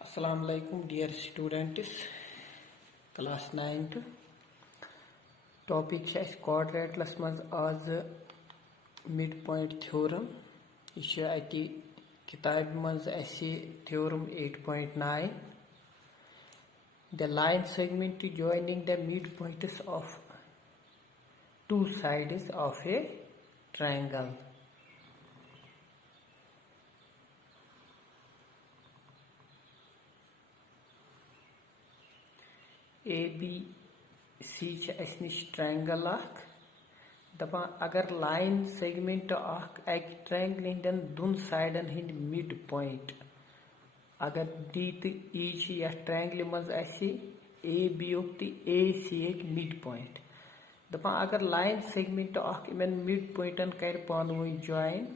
Assalamu alaikum dear students, class 9th. Topic है quadrilaterals मज आज midpoint theorem. यह अति किताब मज ऐसी theorem 8.9. The line segment joining the midpoints of two sides of a triangle. ABC निश ट्रायंगल दपान अगर लाइन सेगमेंट ट्रायंगल हंदन दोन साइडन हंद मिड पॉइंट अगर डी तो ई ट्रायंगल मज AB तो AC मिड पॉइंट दपान अगर लाइन सेगमेंट इन मिड पॉइंटन कर पान वन जॉइन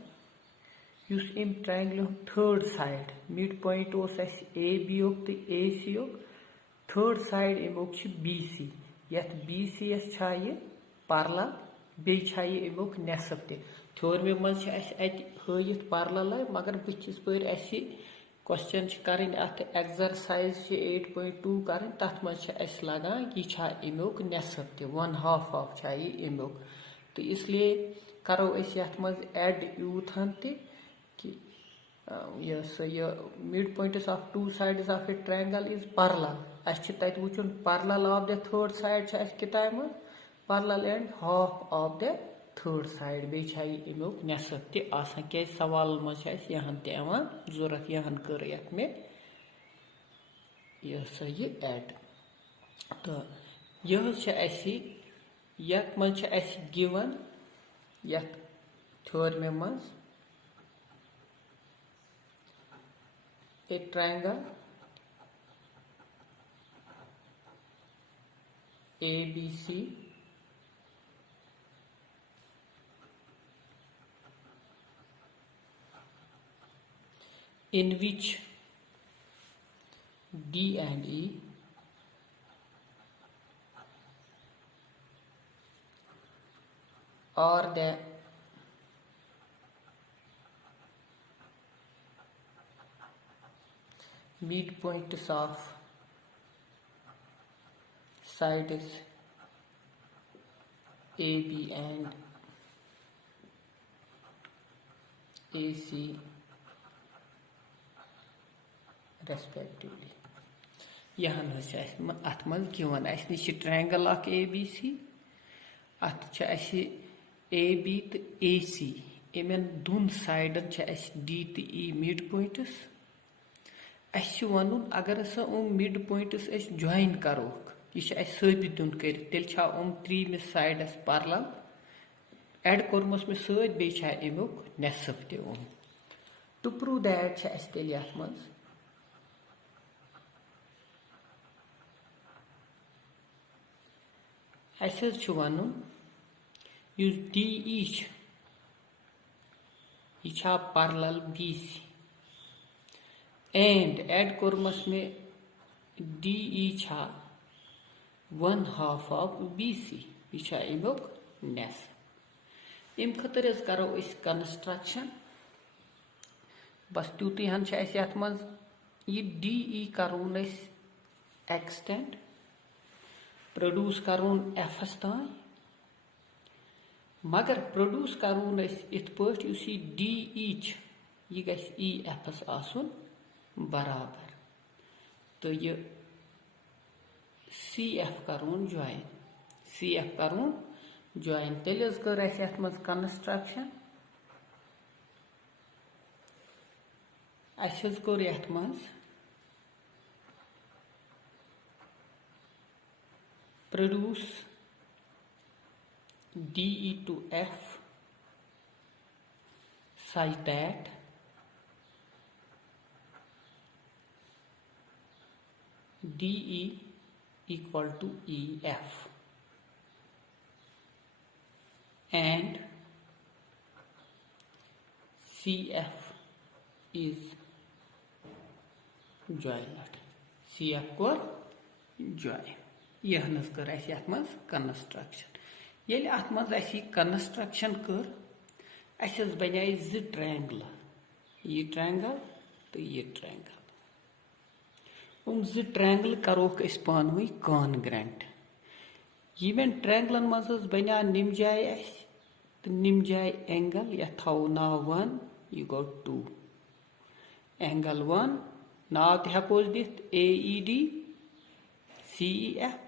युस इम triangle third side mid point AB तो AC थर्ड साइड अमुक BC यथ BC यह पैरेलल बेयि अमुक नेसफ थ्योरम मज हयित पैरेलल मगर बुथिस पे क्वेश्चन करें अत एक्सरसाइज 8.2 करें तथ मज लगान यह अमुक नेसफ वन हाफ ऑफ अमुक तो इसलिए करो यथ मज एड यूथन कि mid points of two sides of a triangle is parallel तत वुचन parallel of the third side किताब में parallel and half of the third side बे अमुक नेसफ क्या सवाल मज यहन जरूरत यहन कर में यह एड तो यह मज गिवन यथ थ्योरम मज a triangle ABC in which D and E are the midpoints of sides AB and AC respectively. यहन अत मज गिवन निश ट्रायंगल ABC अत AB तो AC इन दोन साइडन D तो E मिड पॉइंट्स वन अगर मिड पॉइंट्स जॉइन करो यह साबित दिन कर तेल त्रीमिस साइडस पैरेलल एड कोर्मस मे सत अमुक नेसफ टू प्रूव दैट तेल यथ मज वन DE यह parallel BC and add commerce में DE one half of BC यह अमुक नेस अम खतर करो कंस्ट्रक्शन बस तूत हन यथ मज यह DE करोन एक्सटेंड प्रोड्यूस करोन Fs तान मगर प्रोड्यूस करोन इत पट DE यह गि EFs आसन बराबर तो यह CF करोन जॉइन तेल कर यथ मज कंस्ट्रक्शन कोर यथ मज produce DE to F such that DE equal to EF and CF is joined. CF को join यह कर यथ मज कंस्ट्रक्शन ये अत मज कंस्ट्रक्शन कर बने 2 ट्रायंगल यह ट्रायंगल तो यह ट्रायंगल जो ट्रायंगल करोक अस पानवे कॉन्ग्रेंट यमन ट्रायंगलन मज बना निम जाय तो निम जाय एंगल या थो नाव 1 यह गो 2 एंगल 1 नाव तको दिथ AED CEF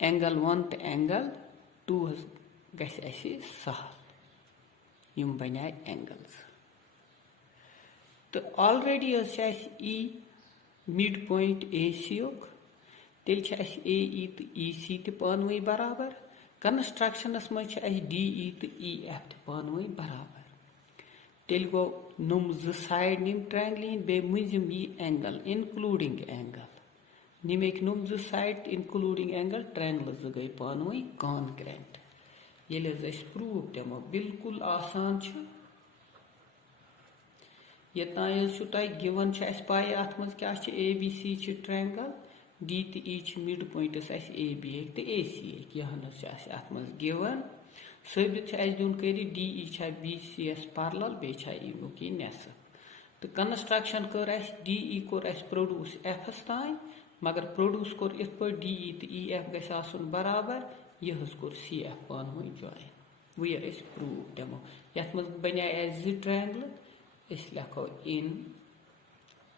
एंगल 1 तो एंगल 2 गि सहल यम बना एंगल्स तो already E mid point AC तेल AE तो EC तो पानवे बराबर कंस्ट्रक्शनस मज DE तो EF तो पानवे बराबर तेल गो नुम जो साइड निम ट्रायंगल बे मुजिम यह एंगल इंक्लूडिंग एंगल निमेक नुम जो साइड इंक्लूडिंग एंगल ट्रायंगल जो गई पानवे कॉन्ग्रेंट ये प्रूफ दमो बिल्कुल आसान ये गिवन पाई अत मज क्या ABC ट्रायंगल D तो E मिड पॉइंटस AB तो AC यह अत मज गिवन साबित दिन कर DE BC पैरेलल बे अमुक यह नेसफ तो कंस्ट्रक्शन कर DE कोर प्रोड्यूस F तान मगर प्रोड्यूस कोर इत पे DE तो EF गि बराबर यह कोर CF पानवे जॉइन वह प्रूफ दमो ये मज बना ट्रायंगल लिखो इन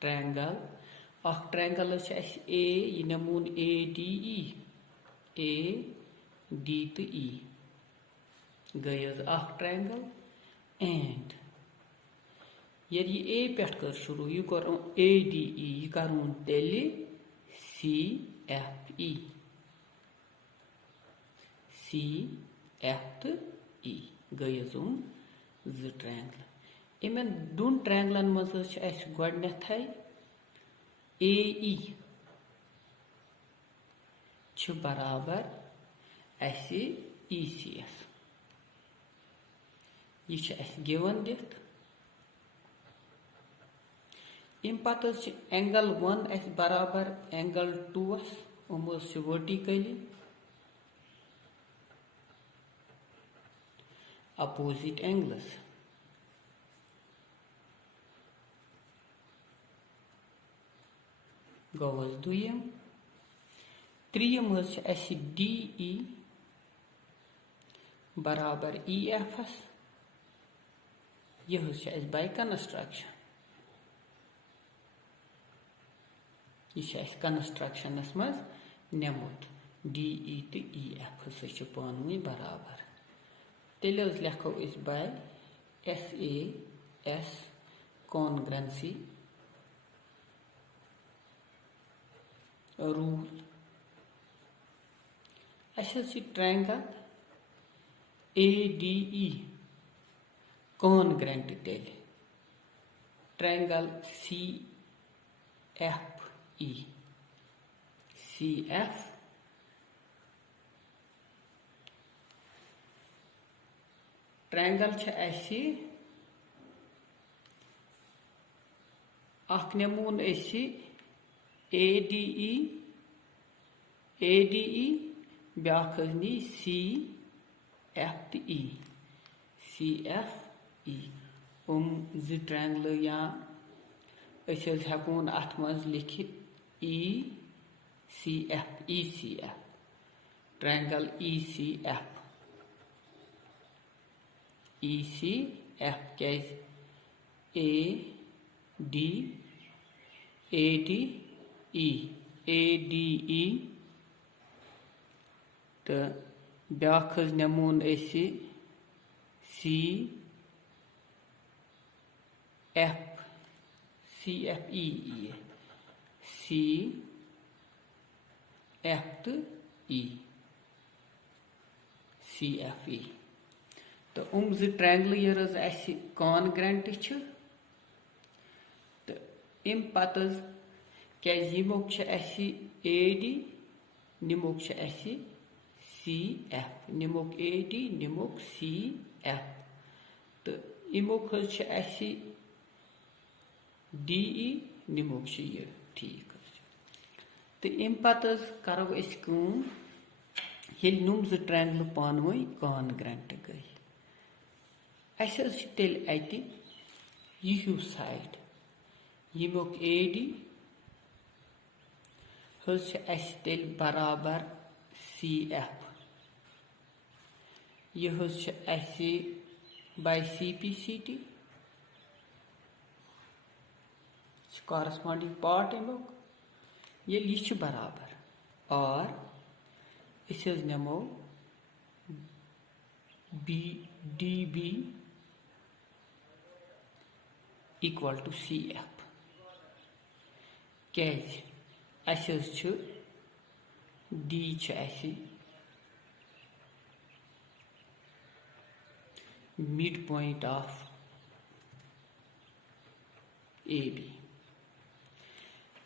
ट्रायंगल ट्रायंगल A यह नमून ADE AD तो E गई ट्रायंगल एंड यदि A पे कर शुरू यह कर ADE यह कर तेल CFE CF तो E गई जो ट्रायंगल इन दोन ट्रायंगलन मज गथ AE बराबर ECS यह गिवन दिथ इन पे एंगल 1 बराबर एंगल 2 वर्टिकली अपोजिट एंगल्स गोस दुयम त्रियम DE बराबर EF यह बाय कंस्ट्रक्शन यह कंस्ट्रक्शनस मज नमुत DE तो EF पानवे बराबर तेल लिखो by SAS congruency rule triangle ADE congruent तेल ट्रायंगल CFE CF ट्रायंगल नमून ADE ब्याख नी CF तो E CFE जो ट्रायंगल या हेकोन अत मज लिखित ECF ट्रायंगल ECF क्या ADE तो ब्याख नमून CFE CF तो E CFE तो जो ट्रायंगल ये कॉन्ग्रेंट तो अम पत क्या यमुक AD निमुक CF निमुक AD निमुक CF तो अमुक DE निमुक ये ठीक तो अम पत करो ये नुम जो ट्रायंगल पानवे कॉन्ग्रेंट गई तेल यू साइड यमुक AD حظ چھِ اَسہِ تیٚلہِ برابر سی ایف. یہِ حظ چھِ اَسہِ باے سی پی سی ٹی چھِ کارسپانڈِنگ پارٹ امیُک. ییٚلہِ یہِ چھِ برابر اور أسۍ حظ نِمو B D be equal to C F. کیازِ اَسہِ حظ چھُ ڈی چھُ اَسہِ midpoint of A B.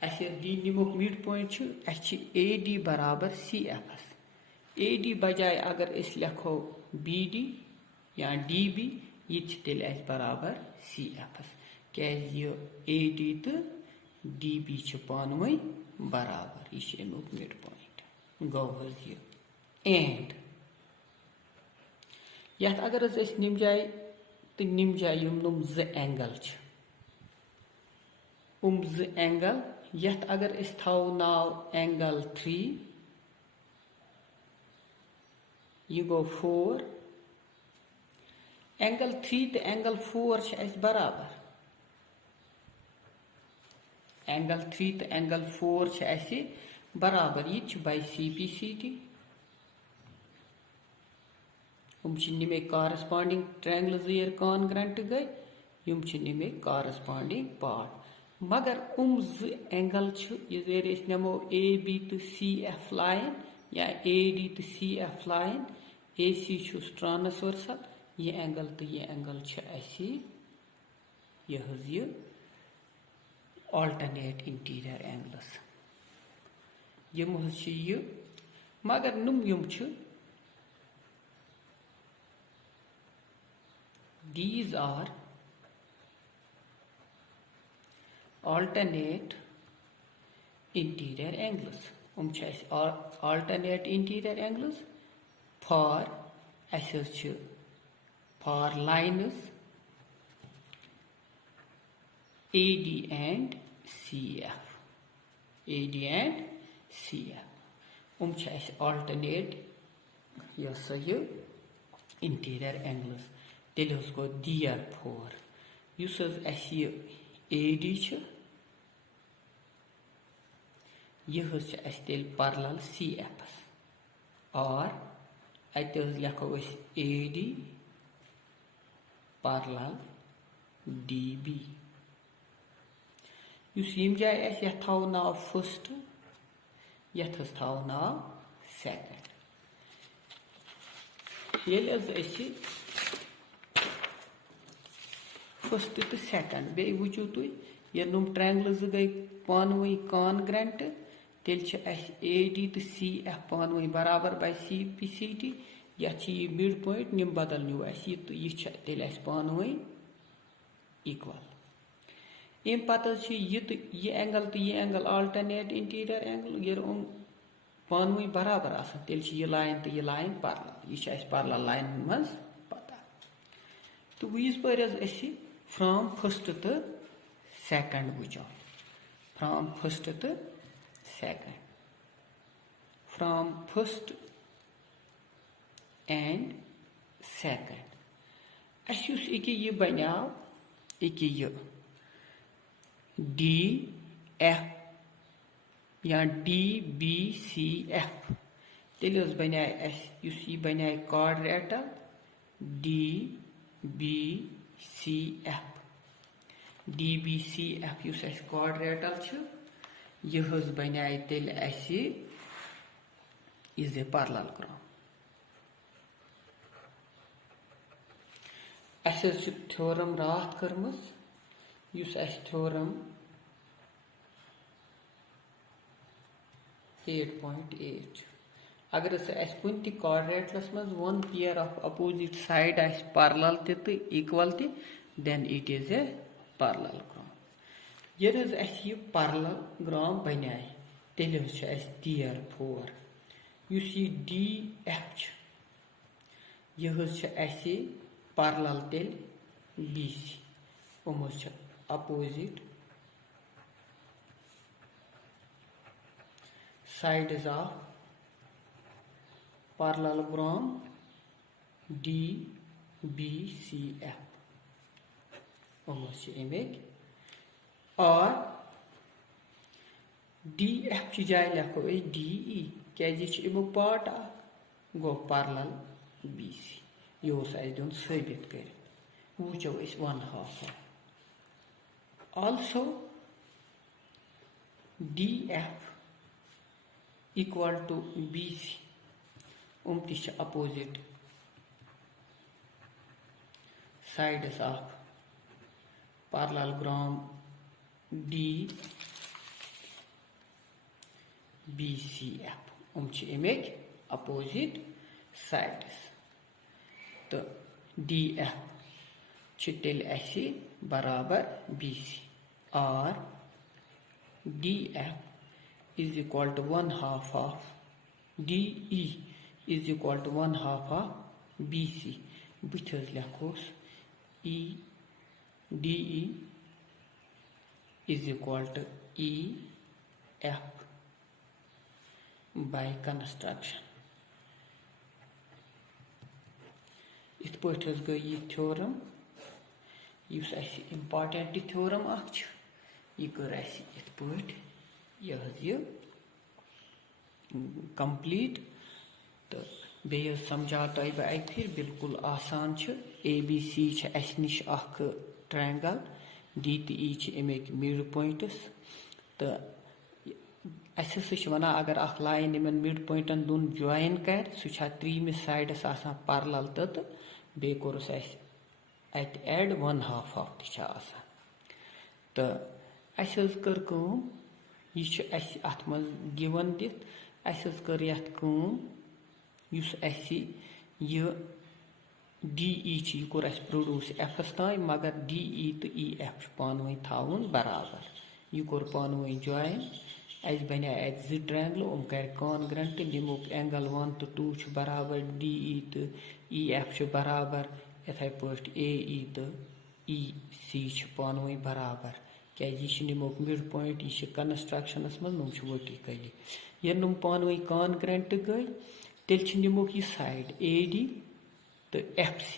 اَسہِ ڈی نِمُک مِڈ پویِنٹ چھُ اَسہِ چھِ اے ڈی برابر سی ایفس. اے ڈی بجاے اگر أسۍ لیکھو بی ڈی یا ڈی بی یہِ تہِ چھِ تیٚلہِ اَسہِ برابر سی ایفس. کیازِ یہِ اے ڈی تہٕ ڈی بی چھِ پانہٕ ؤنۍ برابر. یہِ چھِ امیُک مِڈ پویِنٹ. گوٚو حظ یہِ اینڈ یَتھ اگر حظ أسۍ نِم جایہِ تہٕ نِم جایہِ یِم زٕ اینگل چھِ زٕ اینگل یَتھ اگر أسۍ تھاوو ناو اینگل 3 یہِ گوٚو 4. اینگل 3 تہٕ اینگل 4 چھِ اَسہِ برابر. اینگل 3 تہٕ اینگل 4 چھِ اَسہِ برابر. یہِ تہِ چھِ باے سی پی سی ٹی. یِم چھِ نِمٕکۍ کارسپانڈِنگ ٹرٛینگلٕز ییٚلہِ کانگرنٹ گٔے یِم چھِ نِمٕکۍ کارسپانڈِنگ پارٹ. مگر زٕ اینگل چھِ ییٚلہِ أسۍ نِمو اے بی تہٕ سی ایف لاین یا اے ڈی تہٕ سی ایف لاین. اے سی چھُس ٹرانسورسل. یہِ اینگل تہٕ یہِ اینگل چھِ اَسہِ یہِ حظ یہِ آلٹرنیٹ انٹیٖریَر اینگلٕز. یِم حظ چھِ یہِ مگر یِم چھِ these are alternate interior angles. چھِ اَسہِ alternate interior angles for اَسہِ حظ چھِ for lines AD and CF. AD and CF. چھِ اَسہِ alternate یۄس سا یہِ interior angles. تیٚلہِ حظ گوٚو دیئر فور یُس حظ اَسہِ یہِ اے ڈی چھُ یہِ حظ چھِ اَسہِ تیٚلہِ پرلل سی ایفس اور اَتہِ حظ لیکھو أسۍ اے ڈی پرلل ڈی بی. یُس ییٚمہِ جایہِ اَسہِ یَتھ تھاوو ناو فٔسٹ یَتھ حظ تھاوو ناو سیکنڈ. ییٚلہِ حظ أسۍ فٔسٹ تہٕ سیکنڈ بیٚیہِ وٕچھو تُہۍ ییٚلہِ یِم ٹرٛینگلہٕ زٕ گٔے پانہٕ ؤنۍ کانگرنٹ تیٚلہِ چھِ اَسہِ اے ڈی تہٕ سی ایف پانہٕ ؤنۍ برابر باے سی پی سی ٹی. یَتھ چھِ یہِ مِڈ پویِنٹ بدل نیوٗ اَسہِ یہِ تہٕ یہِ چھِ تیٚلہِ اَسہِ پانہٕ ؤنۍ اِکوَل. اَمہِ پتہٕ حظ چھِ یہِ تہٕ یہِ اینگل تہٕ یہِ اینگل آلٹرنیٹ انٹیٖریَر اینگل. ییٚلہِ پانہٕ ؤنۍ برابر آسان تیٚلہِ چھِ یہِ لاین تہٕ یہِ لاین پرلل. یہِ چھِ اَسہِ پرلل لاینن منٛز پتہ. تہٕ وۄنۍ یِژ پٲرۍ حظ أسۍ فرام فٔسٹ تہٕ سیکنڈ وٕچھو. فرام فٔسٹ تہٕ second. From first and second اَسہِ یُس أکیاہ یہِ بنیٛاو أکیاہ یہِ ڈی ایف یا ڈی بی سی ایف. تیٚلہِ حظ بنے اَسہِ یُس یہِ بنے quadrilateral D B C F. D B C F یُس اَسہِ کاڈریٹل چھُ یہِ حظ بنے تیٚلہِ اَسہِ یہِ زِ پرلل کرٛام. اَسہِ حظ چھِ تھیورم راتھ کٔرمٕژ یُس اَسہِ تھیورم 8.8 چھُ. اگر ہسا اَسہِ کُنہِ تہِ کاڈریٹرس منٛز one pair of opposite side آسہِ پرلل تہِ تہٕ اِکول تہِ دین it is a parallel gram. ییٚلہِ حظ اَسہِ یہِ پرلل گرام بنے تیٚلہِ حظ چھُ اَسہِ دیئر فور یُس یہِ ڈی ایف چھُ یہِ حظ چھُ اَسہِ پرلل تیٚلہِ بی سی. یِم حظ چھِ opposite sides of parallelogram DBCF और DF की जाए लिखो DE क्या पार्ट गो पैरेलल BC यह दिन साबित कर वुचो 1/2 also DF equal to BC opposite sides of parallelogram DBCF opposite sides तो DF तेल बराबर BC और DF is equal to 1/2 of DE is equal to 1/2 of BC बुथस लिखोस DE is equal to EF by construction इत पस गई यह theorem इस important theorem यह कर इत कंप्लीट तो बे समझा तुम बह अक फिर बिल्कुल आसान ABC नश ट्रायंगल D तो E अमिक मिड पॉइंट्स तो वन अगर लाइन इन मिड पॉइंटन दोन ज्वाइन कर सह त्रीमिस साइडस पैरेलल तो बे कोरस एड 1/2 ऑफ तो कर यह अत मज गिवन दित कर यह DE यह कोर प्रोड्यूस एफस तान मगर DE तो EF पानवे थावन बराबर यह कोर पानवे ज्वाइन बने ट्रायंगल कर कॉन्ग्रेंट निमुक एंगल 1 तो 2 बराबर DE तो EF बराबर इथे पट AE तो EC पानवे बराबर क्या निमुक मिड पॉइंट यह कंस्ट्रक्शनस मज नुम वर्टिकली ये नुम पानवे कॉन्ग्रेंट गई तेल निमुक यह साइड AD तो FC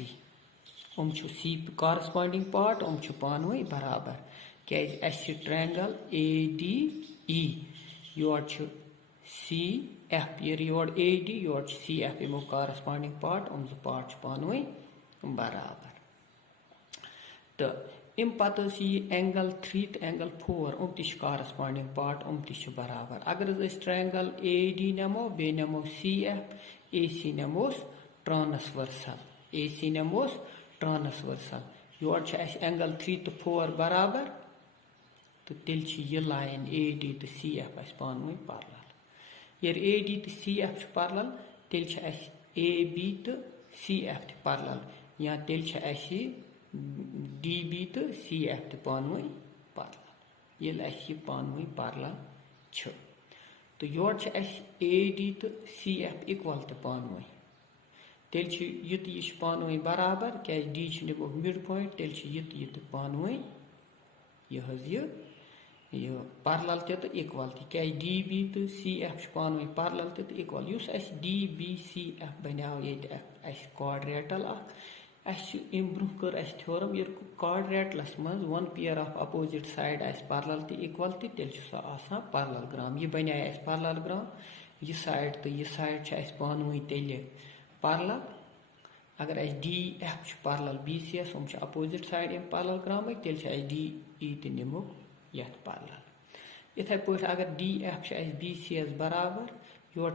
C कॉरस्पॉन्डिंग पार्ट पानवे बराबर क्या ट्रायंगल ADE योर CF योर AD योर CF यमो कॉरस्पॉन्डिंग पार्ट पार्ट पानवे बराबर तो अम पत एंगल 3 तो एंगल 4 कॉरस्पॉन्डिंग पार्ट बराबर अगर ट्रायंगल AD नमो बे नमो CF AC नमोस ट्रांसवर्सल AC नमोस ट्रांसवर्सल योर एंगल 3 तो 4 बराबर तो तेल यह लाइन AD तो CF पानवे पैरेलल ये AD तो CF पैरेलल तेल AB तो CF पैरेलल या तेल DB तो CF पानवे पैरेलल ये पानवे पैरेलल तो योर AD तो CF इक्वल तो पानवे तेल यह पानवे बराबर क्या D निमुक मिड पॉइंट तेल यह पानवे यह पैरेलल तो इक्वल क्या DB तो CF पानवे पैरेलल तो इक्वल DBCF बनो ये क्वाड्रेटल ब्रोह कर थ्योरम ये क्वाड्रेटलस मज one pair of opposite side parallel तो इक्वल तो तेल पैरेललोग्राम यह बनो पैरेललोग्राम यह साइड पानवे तेल पैरेलल अगर DF parallel BC opposite side parallelogram तेल DE तो निमुक ये पैरेलल इथे पे अगर DF BC बराबर योर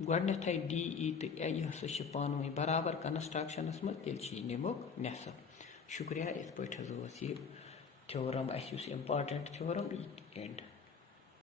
गए DE तो यह पानवे बराबर कंस्ट्रक्शनस मज तेल निमुक नेसफ शुक्रिया इत पे थ्योरम इम्पार्टेंट थ्योरम एंड